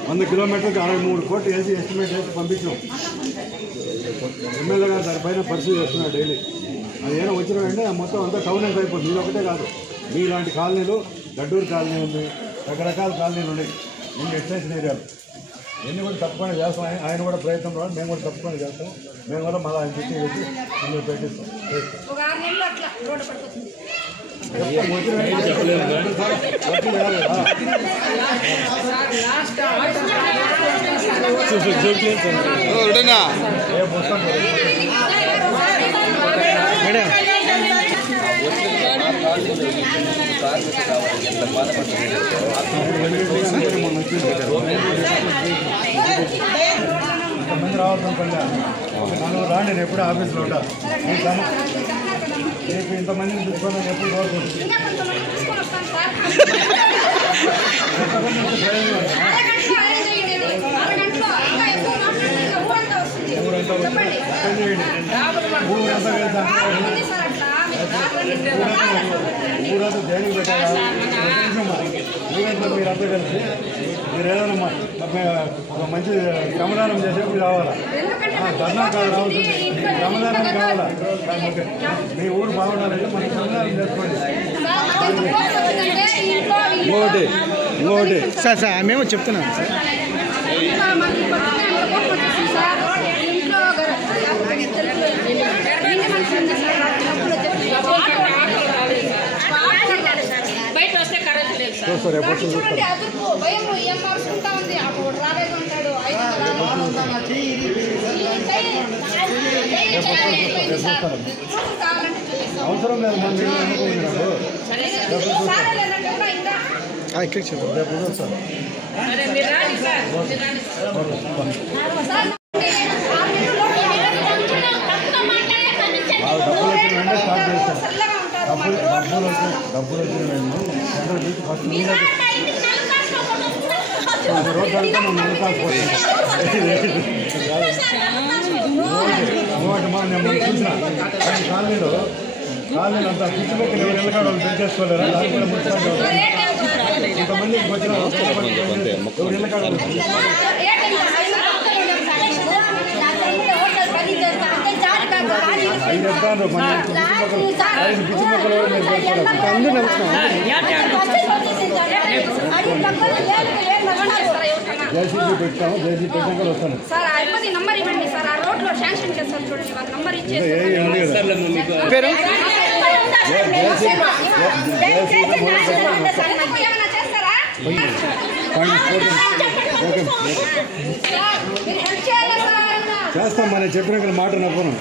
100 కిలోమీటర్కి 63 కోట్లు వేసి ఎస్టిమేట్ చేసి పంపించాం. ఎమ్మెల్యే గారు దానిపైన పరిస్థితి చేస్తున్నారు డైలీ. అది ఏమైనా వచ్చిన వెంటనే మొత్తం అంతా టౌన్ ఎంత అయిపోతుంది. మీరు ఒకటే కాదు, మీలాంటి కాలనీలు, గడ్డూరు కాలనీ ఉంది, రకరకాల కాలనీలు ఉన్నాయి, ముందు ఎక్స్టెన్షన్ ఏరియాలు ఎన్ని కూడా తప్పకుండా చేస్తాం. ఆయన కూడా ప్రయత్నం రావాలి, మేము కూడా తప్పకుండా చేస్తాం. మేము కూడా మళ్ళీ ఆయన చుట్టూ వేసి ముందు పెట్టిస్తాం. ఇంతమంది రావాలనుకోండి, నన్ను రాండి, నేను ఎప్పుడు ఆఫీస్లో ఉంటా. రేపు ఇంతమందిని చూసుకొని ఎప్పుడు కోరుకుంటుంది. ఊరంతా దేనికి పెట్టారా? ఊరంతా మీరంతా కలిసి మీరు ఏదైనా మంచి శ్రమదానం చేసేప్పుడు రావాలా? ధర్నా కాదు రావచ్చు, శ్రమదానం కావాలా? మీ ఊరు బాగుండాలంటే మనం శ్రమదానం చేసుకోండి. ఇంకోటి సార్ మేము చెప్తున్నాం సార్. బయట వస్తే కరెంట్ లేదు సార్. అవసరం లేదు, మన ఇక్కడ చెప్పండి, రేపు సార్. డబ్బులు వచ్చిన వెంటనే స్టార్ట్ చేస్తాం. డబ్బులు వచ్చిన వెంటనే ఫస్ట్ రోడ్ కలిపి మనం ముందు కాకపోతాం. మనం చూసిన కాలనీలో కాలనీలు అంతా పిచ్చి మొక్కలు ఎవరు వెళ్ళకాడ వాళ్ళు పెంచేసుకోలేరా? దాని కూడా మున్సిపాలిటీ స్పందించి వచ్చిన ఐదు ఎత్తాను పిచ్చి మొక్కలు జేసీబీ పెట్టాము. జేసీబీ పెట్టాక వస్తాను సార్ ఆ ఇబ్బంది నంబర్ ఇవ్వండి సార్. ఆ రోడ్లో శాంక్షన్ చేస్తారు చూడండి, వాళ్ళ నంబర్ ఇచ్చేసి పేరు ఏమైనా చేస్తారా? చేస్తాం. మనం చెప్పిన మాట నవ్వను.